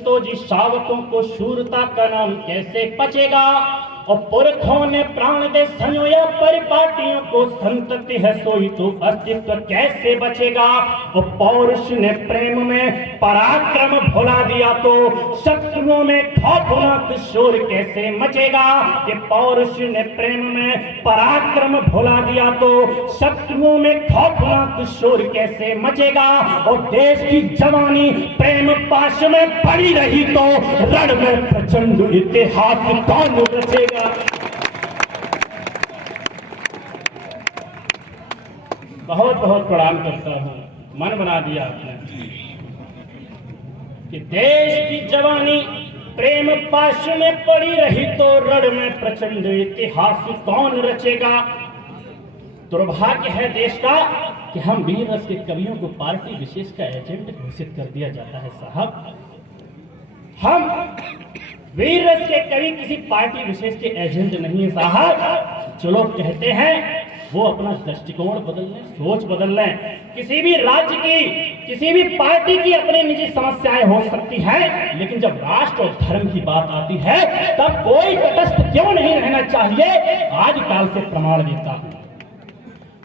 तो जी शावकों को शूरता का नाम कैसे पचेगा। और पुरखों ने प्राण दे संयोया परिपाटियों को संतति है सोई तो अस्तित्व कैसे बचेगा। और पौरुष ने प्रेम में पराक्रम भुला दिया तो शत्रुओं में खौफनाक शोर कैसे मचेगा। कि पौरुष ने प्रेम में पराक्रम भुला दिया तो शत्रुओं में खौफनाक शोर कैसे मचेगा। और देश की जवानी प्रेम पाश में पड़ी रही तो रण में प्रचंड इतिहास कौन रचेगा। बहुत बहुत प्रणाम करता हूं, मन बना दिया आपने कि देश की जवानी प्रेम पाश में पड़ी रही तो रण में प्रचंड इतिहास कौन रचेगा। दुर्भाग्य है देश का कि हम वीर रस के कवियों को पार्टी विशेष का एजेंट घोषित कर दिया जाता है। साहब, हम वीर रस के कवि किसी पार्टी विशेष के एजेंट नहीं है साहब। जो लोग कहते हैं वो अपना दृष्टिकोण बदल लें, सोच बदल लें। किसी भी राज्य की, किसी भी पार्टी की अपनी निजी समस्याएं हो सकती हैं, लेकिन जब राष्ट्र और धर्म की बात आती है तब कोई तटस्थ क्यों नहीं रहना चाहिए। आज काल से प्रमाण देता हूं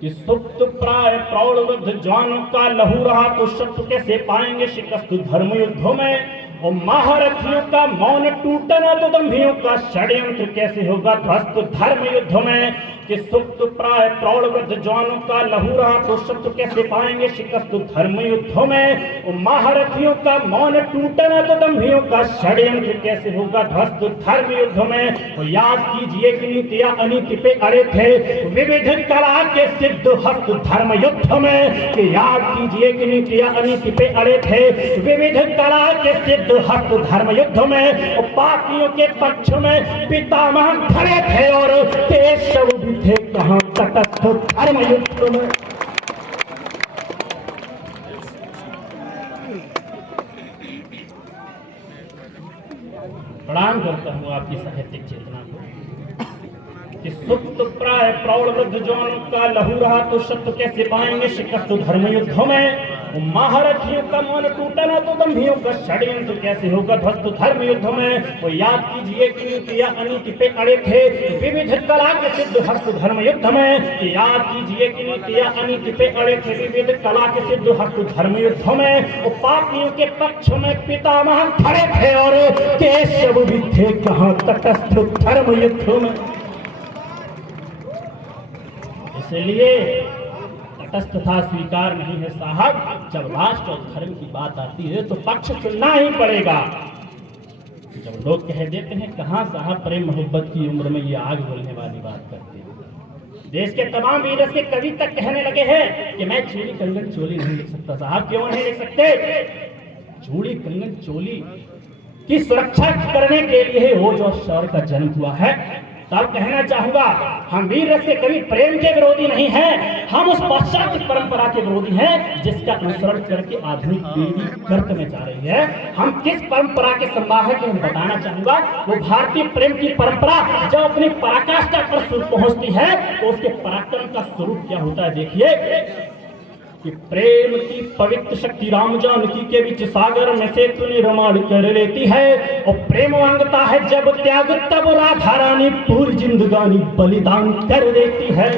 कि सुप्त प्राय प्रौढ़ वृद्ध जवानों का लहू रहा तो शत्रु कैसे पाएंगे शिकस्त धर्म युद्धों में। और महारथियों का मौन टूटना तो दंभियों का षड्यंत्र कैसे होगा ध्वस्त धर्म युद्ध में। कि सुप्त प्राय प्रौढ़ वृद्ध जवानों का लहू रहा तो शत्रु कैसे पाएंगे शिकस्त धर्म युद्धों में। और महारथियों का मौन टूटना तो दंभियों का षड्यंत्र कैसे होगा ध्वस्त धर्म युद्ध में। और याद कीजिए कि नीति या अनीति पे अड़े थे विविध कला के सिद्ध हस्त धर्म युद्ध में। कि याद कीजिए कि नीति या अनीति पे अड़े थे विविध कला के सिद्ध हस्त धर्म युद्ध में। और पापियों के पक्ष में पितामह खड़े थे और केशव भी थे कहां तटस्थ धर्म युद्ध में। प्रणाम करता हूं आपकी साहित्यिक चेतना को कि सुप्त प्राय प्रौढ़ वृद्ध जवानों का लहू रहा तो शत्रु कैसे पाएंगे शिकस्त धर्म युद्धों में। महारथियों का मन टूटना तो दंभियों का षड्यंत्र कैसे होगा ध्वस्त धर्म युद्ध में। वो याद कीजिए कि नीति या अनीति पे अड़े थे विविध कला के सिद्ध हस्त धर्म युद्ध में। याद कीजिए कि नीति या अनीति पे अड़े थे विविध कला के सिद्ध हस्त धर्म युद्ध में। और पापियों के पक्ष में पितामह खड़े थे और केशव भी थे कहां तटस्थ धर्म युद्ध में। इसलिए तटस्थता स्वीकार नहीं है साहब। जब राष्ट्र और धर्म की बात आती है तो पक्ष चुनना ही पड़ेगा। जब लोग कह देते हैं कहां साहब प्रेम मोहब्बत की उम्र में ये आग बोलने वाली बात करते हैं। देश के तमाम वीर के कवि तक कहने लगे हैं कि मैं चूड़ी कंगन चोली नहीं लिख सकता। साहब क्यों नहीं लिख सकते। चूड़ी कंगन चोली की सुरक्षा करने के लिए वो जो शौर्य का जन्म हुआ है। तब कहना चाहूंगा हम वीर रस के कवि प्रेम के विरोधी नहीं हैं, हम उस पाश्चात्य परंपरा के विरोधी हैं जिसका अनुसरण करके आधुनिक पीढ़ी गर्त में जा रही है। हम किस परंपरा के संवाहक हैं बताना चाहूंगा। वो भारतीय प्रेम की परंपरा जब अपनी पराकाष्ठा पर पहुंचती है तो उसके पराक्रम का स्वरूप क्या होता है। देखिए कि प्रेम की पवित्र शक्ति राम जानकी के बीच सागर में सेतु निर्माण कर लेती है। और प्रेम मांगता है जब त्याग तब राधा रानी पूरी जिंदगानी बलिदान कर देती है।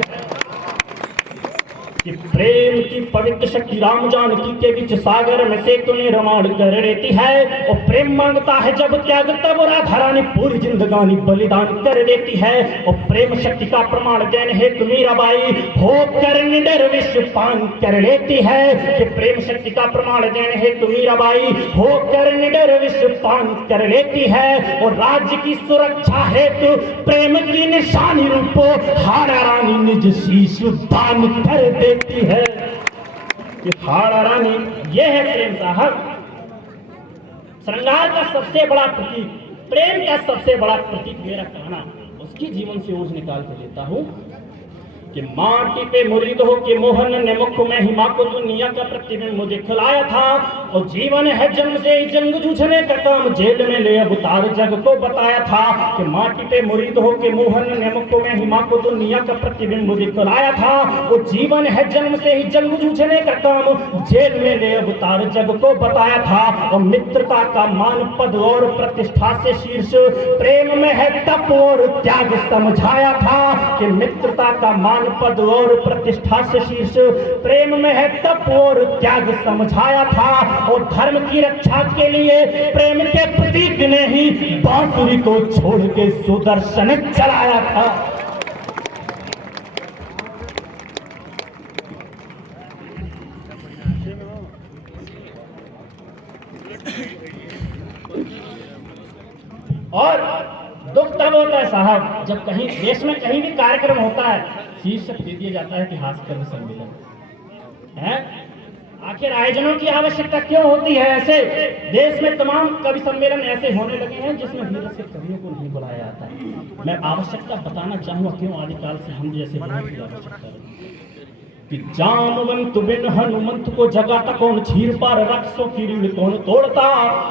कि प्रेम की पवित्र शक्ति राम जानकी के बीच सागर में सेतु निर्माण कर लेती है। और प्रेम मांगता है जब त्याग तब राधा रानी पूरी जिंदगानी बलिदान कर देती है। और प्रेम शक्ति का प्रमाण देने हेतु मीराबाई होकर निडर विष पान कर लेती है। कि प्रेम शक्ति का प्रमाण देने हेतु मीराबाई होकर निडर विष पान कर लेती है। और राज्य की सुरक्षा हेतु प्रेम की निशानी रूपो हारा रानी निज शीश दान कर देती है। कि हाड़ा रानी यह है प्रेम साहब। श्रृंगार का सबसे बड़ा प्रतीक, प्रेम का सबसे बड़ा प्रतीक मेरा कहना उसकी जीवन से ओझ निकाल कर लेता हूं कि माटी पे मुरीद हो के मोहन ने मुख में हिमा को दुनिया का प्रतिबिंब दिखलाया था। और जीवन है जन्म से ही जंग जूझने का काम जेल में ले अवतार जग को बताया था। कि माटी पे मुरीद हो के मोहन ने मुख में हिमा को दुनिया का प्रतिबिंब दिखलाया था। वो जीवन है जन्म से ही जंग जूझने का काम जेल में ले अवतार जग को बताया था। और मित्रता का मान पद और प्रतिष्ठा से शीर्ष प्रेम में है तप और त्याग समझाया था। कि मित्रता का मान पद और प्रतिष्ठा से शीर्ष प्रेम में है तप और त्याग समझाया था। और धर्म की रक्षा के लिए प्रेम के प्रतीक ने ही बांसुरी को छोड़ के सुदर्शन चलाया था। और दुख तब होता है साहब जब कहीं देश में कहीं भी कार्यक्रम होता है, शीर्षक दे दिया जाता है कि हास्यकर्म सम्मेलन है। आखिर आयोजनों की आवश्यकता क्यों होती है? ऐसे देश में तमाम कवि सम्मेलन ऐसे होने लगे हैं जिसमें वीर से कवियों को नहीं बुलाया जाता है। मैं आवश्यकता बताना चाहूंगा क्यों आदिकाल से हम जैसे लोगों की आवश्यकता है। कि जामवंत बिन हनुमंत को जगाता कौन, छीर पार रक्षों की रीढ़ कौन तोड़ता।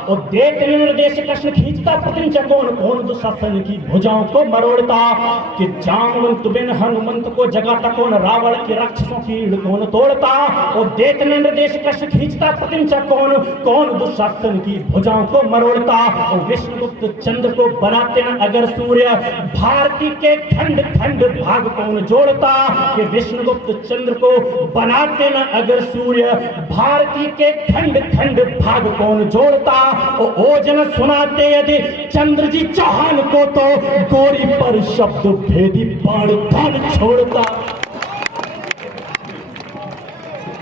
और देते निर्देश कृष्ण खींचता प्रपंच कौन, कौन दुशासन की भुजाओं को मरोड़ता। कि जामवंत बिन हनुमंत को जगाता कौन, रावण के राक्षसों की रीढ़ कौन तोड़ता। और देते निर्देश कृष्ण खींचता प्रपंच कौन, कौन दुशासन की भुजाओं को मरोड़ता। और विष्णुगुप्त चंद्र को बनाते न अगर सूर्य, भारती के खंड खंड भाग कौन जोड़ता। कि विष्णुगुप्त चंद्र को बनाते न अगर सूर्य, भारती के खंड खंड भाग कौन जोड़ता। और ओजन सुनाते यदि चंद्र जी चौहान को, तो गोरी पर शब्द भेदी बाण बाण छोड़ता।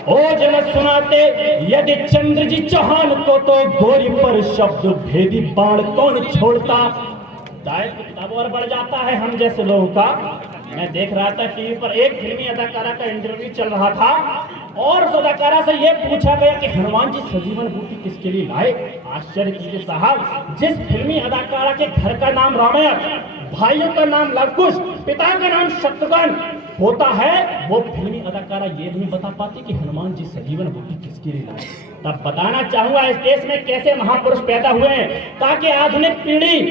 ओजन सुनाते यदि चंद्र जी चौहान को, तो गोरी पर शब्द भेदी बाण कौन छोड़ता। दायित्व तब और बढ़ जाता है हम जैसे लोगों का। मैं देख रहा था टीवी पर एक फिल्मी अदाकारा का इंटरव्यू चल रहा था और उस अदाकारा से यह पूछा गया कि हनुमान जी सजीवन बूटी किसके लिए लाए। आश्चर्य कीजिए साहब, जिस फिल्मी अदाकारा के घर का नाम रामायण, भाइयों का नाम लवकुश, पिता का नाम शत्रुघ्न होता है, वो फिल्मी अदाकारा ये नहीं बता पाती कि हनुमान जी सजीवन बूटी किसके लिए लाए। तब बताना चाहूंगा इस देश में कैसे महापुरुष पैदा हुए हैं, ताकि आधुनिक पीढ़ी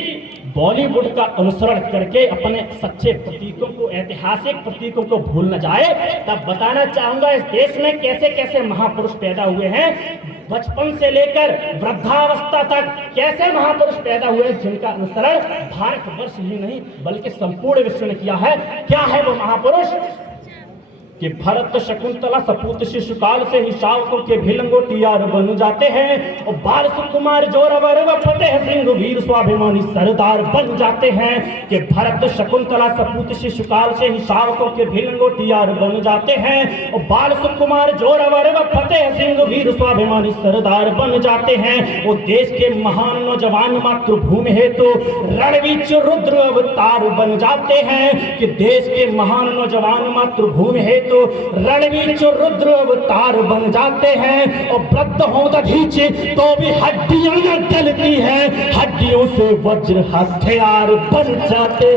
बॉलीवुड का अनुसरण करके अपने सच्चे प्रतीकों को, ऐतिहासिक प्रतीकों को भूल न जाए। तब बताना चाहूंगा इस देश में कैसे कैसे महापुरुष पैदा हुए हैं, बचपन से लेकर वृद्धावस्था तक कैसे महापुरुष पैदा हुए जिनका अनुसरण भारतवर्ष ही नहीं बल्कि संपूर्ण विश्व ने किया है। क्या है वो महापुरुष? कि भरत शकुंतला सपूत शिशुकाल से ही शावकों के भी लंगोटियार बन जाते हैं। और बाल सुकुमार जोरावर व फतेह सिंह वीर स्वाभिमानी सरदार बन जाते हैं। कि भरत शकुंतला सपूत शिशुकाल से ही शावकों के भी लंगोटियार बन जाते हैं। और बाल सुकुमार जोरावर व फतेह सिंह वीर स्वाभिमानी सरदार बन जाते हैं। वो देश के महान नौजवान मातृभूमि हेतु रणवीर रुद्र अवतार बन जाते हैं। कि देश के महान नौजवान मातृभूमि हेतु तो रणवीर रुद्र अवतार बन जाते हैं। और वृद्ध हो दधीच तो भी हड्डियां न जलती हैं, हड्डियों से वज्र हथियार बन जाते।